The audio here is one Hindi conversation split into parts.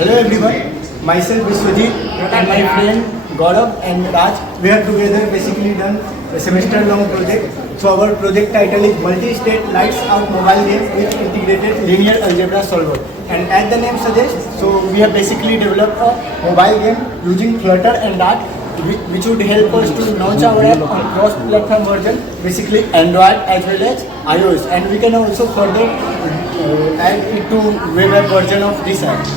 Hello everyone, myself Vishwajit and my friend Gaurav and Raj, we have together basically done a semester long project. So our project title is Multi-State Lights Out Mobile Game with Integrated Linear Algebra Solver. And as the name suggests, so we have basically developed a mobile game using Flutter and Dart, which would help us to launch our app on cross-platform version, basically Android as well as iOS. And we can also further add it to web app version of this app.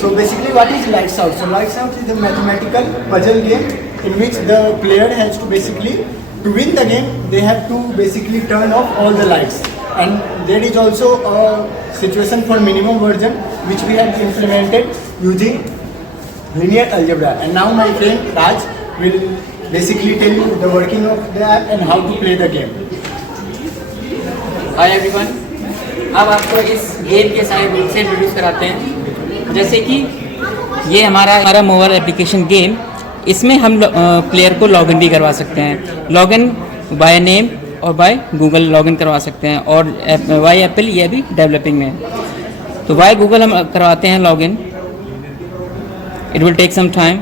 So basically what is Lights Out? So Lights Out is a mathematical puzzle game in which the player has to basically, to win the game, they have to basically turn off all the lights. And there is also a situation for minimum version which we have implemented using linear algebra. And now my friend Raj will basically tell you the working of the app and how to play the game. Hi everyone, अब आपको इस गेम के सारे रूल्स से इंट्रोड्यूस कराते हैं। जैसे कि ये हमारा मोबाइल एप्लीकेशन गेम, इसमें हम प्लेयर को लॉगिन भी करवा सकते हैं। लॉगिन बाय नेम और बाय गूगल लॉगिन करवा सकते हैं, और बाय एप्पल ये भी डेवलपिंग में है। तो बाय गूगल हम करवाते हैं login, it will take some time.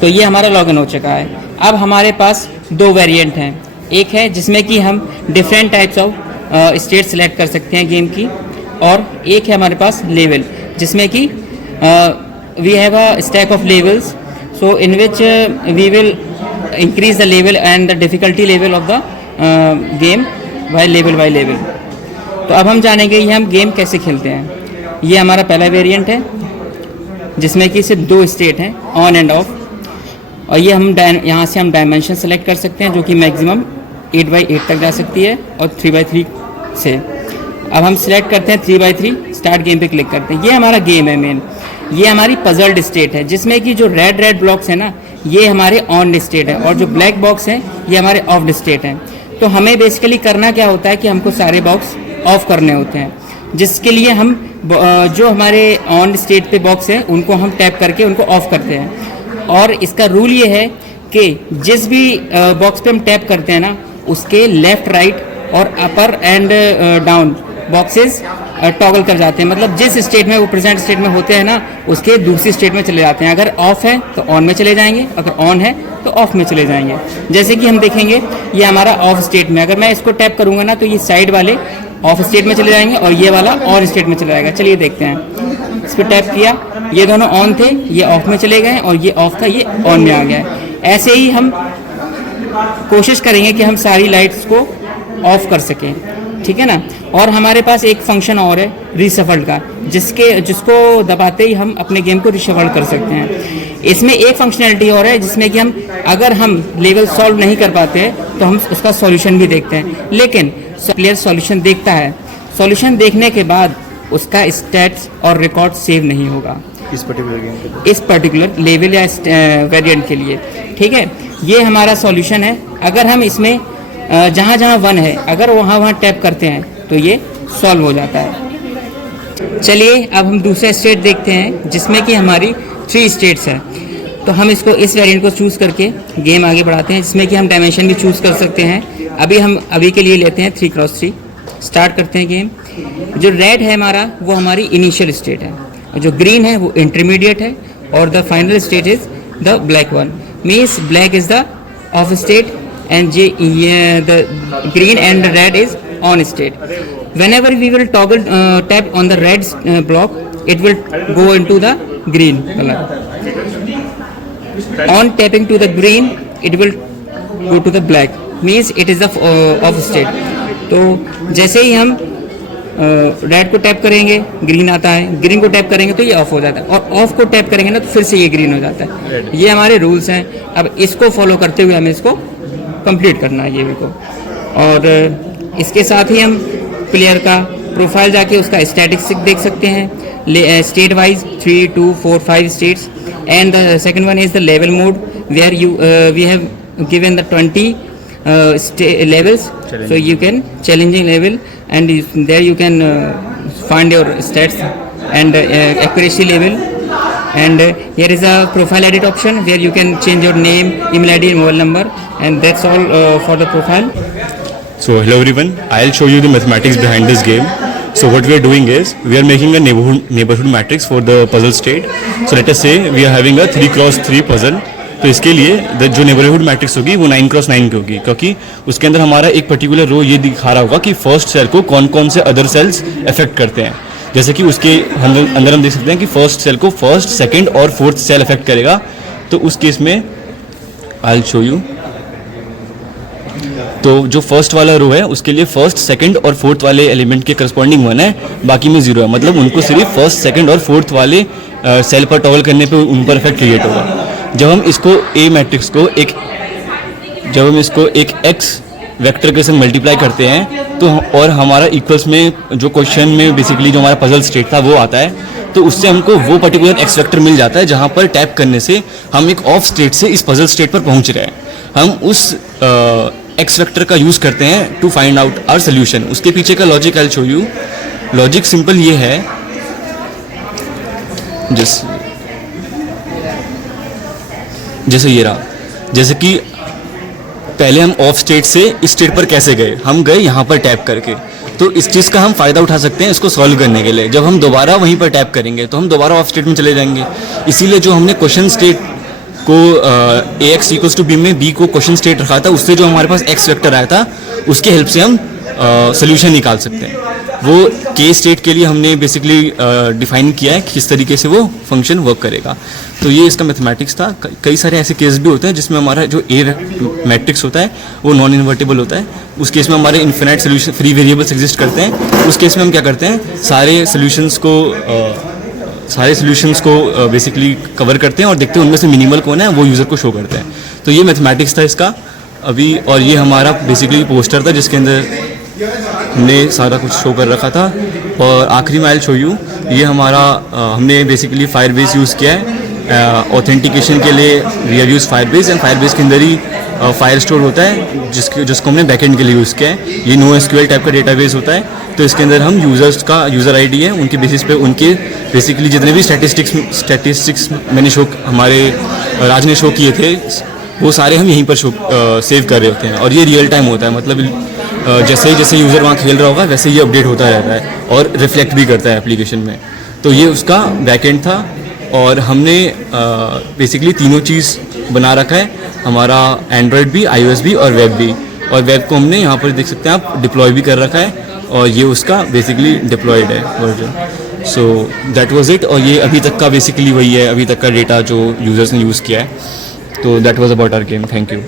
तो ये हमारा लॉगिन हो चुका है। अब हमारे पास दो वेरिएंट हैं। एक है जिसमें कि हम different types of state select कर सकते हैं गेम की, और एक है हमारे पास लेवल जिसमें कि we have a stack of levels, so in which we will increase the level and the difficulty level of the game by level. तो अब हम जानेंगे ये हम गेम कैसे खेलते हैं। ये हमारा पहला वेरिएंट है जिसमें कि सिर्फ दो स्टेट हैं, ऑन एंड ऑफ, और ये हम यहाँ से हम डायमेंशन सेलेक्ट कर सकते हैं जो कि मैक्सिमम 8x8 तक जा सकती है, और 3x3 से। अब हम सिलेक्ट करते हैं 3x3, स्टार्ट गेम पे क्लिक करते हैं। ये हमारा गेम है मेन। ये हमारी पजल्ड स्टेट है जिसमें कि जो रेड ब्लॉक्स है ना, ये हमारे ऑन स्टेट है, और जो ब्लैक बॉक्स हैं ये हमारे ऑफ स्टेट हैं। तो हमें बेसिकली करना क्या होता है कि हमको सारे बॉक्स ऑफ करने होते हैं, जिसके लिए हम जो हमारे ऑन स्टेट पे बॉक्स है उनको हम टैप करके उनको ऑफ करते हैं। और इसका रूल ये है कि जिस भी बॉक्स पे हम टैप करते हैं ना, उसके लेफ्ट राइट और अपर एंड डाउन बॉक्सेस टॉगल कर जाते हैं। मतलब जिस स्टेट में वो प्रेजेंट स्टेट में होते हैं ना, उसके दूसरी स्टेट में चले जाते हैं। अगर ऑफ है तो ऑन में चले जाएंगे, अगर ऑन है तो ऑफ में चले जाएंगे। जैसे कि हम देखेंगे ये हमारा ऑफ स्टेट में, अगर मैं इसको टैप करूंगा ना तो ये साइड वाले ऑफ स्टेट में चले जाएंगे और ये वाला ऑन स्टेट में चला जाएगा। चलिए देखते हैं। इस पर टैप किया, ये दोनों ऑन थे, ये ऑफ में चले गए, और ये ऑफ था, ये ऑन में आ गया है। ऐसे ही हम कोशिश करेंगे कि हम सारी लाइट्स को ऑफ कर सकें, ठीक है ना। और हमारे पास एक फंक्शन और है रीशफल्ड का, जिसको दबाते ही हम अपने गेम को रीशफल्ड कर सकते हैं। इसमें एक फंक्शनैलिटी और है जिसमें कि हम अगर हम लेवल सॉल्व नहीं कर पाते हैं तो हम उसका सॉल्यूशन भी देखते हैं, लेकिन प्लेयर सॉल्यूशन देखता है। सॉल्यूशन देखने के बाद उसका स्टैट्स और रिकॉर्ड सेव नहीं होगा इस पर्टिकुलर गेम के लिए, इस पर्टिकुलर लेवल या वेरिएंट के लिए, ठीक है। ये हमारा सॉल्यूशन है। अगर हम इसमें जहाँ जहाँ 1 है, अगर वहाँ टैप करते हैं तो ये सॉल्व हो जाता है। चलिए अब हम दूसरा स्टेट देखते हैं जिसमें कि हमारी 3 स्टेट्स हैं। तो हम इसको इस वेरिएंट को चूज़ करके गेम आगे बढ़ाते हैं, जिसमें कि हम डायमेंशन भी चूज़ कर सकते हैं। अभी के लिए लेते हैं 3x3, स्टार्ट करते हैं गेम। जो रेड है हमारा वो हमारी इनिशियल स्टेट है, और जो ग्रीन है वो इंटरमीडिएट है, और the final state is the black one. Means black is the of state and the green and the red is on state. Whenever we will toggle tap on the red block, it will go into the green color. On tapping to the green, it will go to the black. Means it is the off state. तो जैसे ही हम रेड को टैप करेंगे ग्रीन आता है, ग्रीन को टैप करेंगे तो ये ऑफ हो जाता है, और ऑफ को टैप करेंगे ना तो फिर से ये ग्रीन हो जाता है। ये हमारे रूल्स हैं। अब इसको फॉलो करते हुए हमें इसको कंप्लीट करना है गेम को। और इसके साथ ही हम प्लेयर का प्रोफाइल जाके उसका स्टैटिस्टिक देख सकते हैं, state wise 3, 2, 4, 5 states. And the second one is the level mode where we have given the 20 levels, so you can challenging level, and there you can find your stats and accuracy level. And here is a profile edit option where you can change your name, email ID and mobile number, and that's all for the profile. So hello everyone, I'll show you the mathematics behind this game. So what we are doing is we are making a neighborhood matrix for the puzzle state. So let us say we are having a 3x3 puzzle. तो इसके लिए जो नेबरहुड मैट्रिक्स होगी वो 9x9 की होगी, क्योंकि उसके अंदर हमारा एक पर्टिकुलर रो ये दिखा रहा होगा कि फर्स्ट सेल को कौन कौन से अदर सेल्स अफेक्ट करते हैं। जैसे कि उसके अंदर हम देख सकते हैं कि फर्स्ट सेल को फर्स्ट, सेकंड और फोर्थ सेल अफेक्ट करेगा। तो उस केस में आई विल शो यू। तो जो फर्स्ट वाला रो है उसके लिए फर्स्ट, सेकंड और फोर्थ वाले एलिमेंट के करस्पॉन्डिंग 1 है, बाकी में 0 है। मतलब उनको सिर्फ फर्स्ट, सेकंड और फोर्थ वाले सेल पर टॉगल करने पे उन पर इफेक्ट क्रिएट होगा। जब हम इसको ए मैट्रिक्स को एक एक्स वेक्टर के संग मल्टीप्लाई करते हैं तो और हमारा इक्वल्स में जो क्वेश्चन में बेसिकली जो हमारा पजल स्टेट था वो आता है, तो उससे हमको वो पर्टिकुलर एक्स वेक्टर मिल जाता है जहाँ पर टैप करने से हम एक ऑफ स्टेट से इस पजल स्टेट पर पहुँच रहे हैं। हम उस एक्स वेक्टर का यूज़ करते हैं to find out our solution. उसके पीछे का logic I will show you. Logic simple ये है, जैसे ये रहा, जैसे कि पहले हम ऑफ स्टेट से इस स्टेट पर कैसे गए, हम गए यहाँ पर टैप करके। तो इस चीज़ का हम फ़ायदा उठा सकते हैं इसको सॉल्व करने के लिए। जब हम दोबारा वहीं पर टैप करेंगे तो हम दोबारा ऑफ स्टेट में चले जाएंगे। इसीलिए जो हमने क्वेश्चन स्टेट को ए एक्स इक्वल्स टू बी में बी को क्वेश्चन स्टेट रखा था, उससे जो हमारे पास एक्स वेक्टर आया था उसके हेल्प से हम सोल्यूशन निकाल सकते हैं। वो के स्टेट के लिए हमने बेसिकली डिफाइन किया है किस तरीके से वो फंक्शन वर्क करेगा। तो ये इसका मैथमेटिक्स था। कई सारे ऐसे केस भी होते हैं जिसमें हमारा जो ए मैट्रिक्स होता है वो नॉन इन्वर्टेबल होता है। उस केस में हमारे infinite solution free variables exist करते हैं। उस केस में हम क्या करते हैं, सारे सोल्यूशंस को बेसिकली कवर करते हैं और देखते हैं उनमें से मिनिमल कौन है, वो यूज़र को शो करते हैं। तो ये मैथमेटिक्स था इसका अभी। और ये हमारा बेसिकली पोस्टर था जिसके अंदर हमने सारा कुछ शो कर रखा था। और आखिरी में आई विल शो यू, ये हमारा हमने बेसिकली फायरबेस यूज़ किया है ऑथेंटिकेशन के लिए। We have use Firebase and Firebase के अंदर ही फायर स्टोर होता है जिसको हमने बैकएंड के लिए यूज़ किया है। ये नो एसक्यूएल टाइप का डेटाबेस होता है। तो इसके अंदर हम यूज़र्स का यूज़र आईडी है, उनके बेसिस पे उनके बेसिकली जितने भी स्टैटिस्टिक्स मैंने हमारे राज ने शो किए थे वो सारे हम यहीं पर सेव कर रहे होते हैं। और ये रियल टाइम होता है, मतलब जैसे जैसे यूज़र वहाँ खेल रहा होगा वैसे ये अपडेट होता रहता है और रिफ्लेक्ट भी करता है एप्लीकेशन में। तो ये उसका बैकएंड था। और हमने बेसिकली तीनों चीज़ बना रखा है, हमारा एंड्रॉयड भी, iOS भी और वेब भी। और वेब को हमने यहाँ पर देख सकते हैं आप डिप्लॉय भी कर रखा है और ये उसका बेसिकली डिप्लॉयड है version. So that was it. और ये अभी तक का बेसिकली वही है, अभी तक का डेटा जो यूज़र्स ने यूज़ किया है। तो that was about our game. Thank you.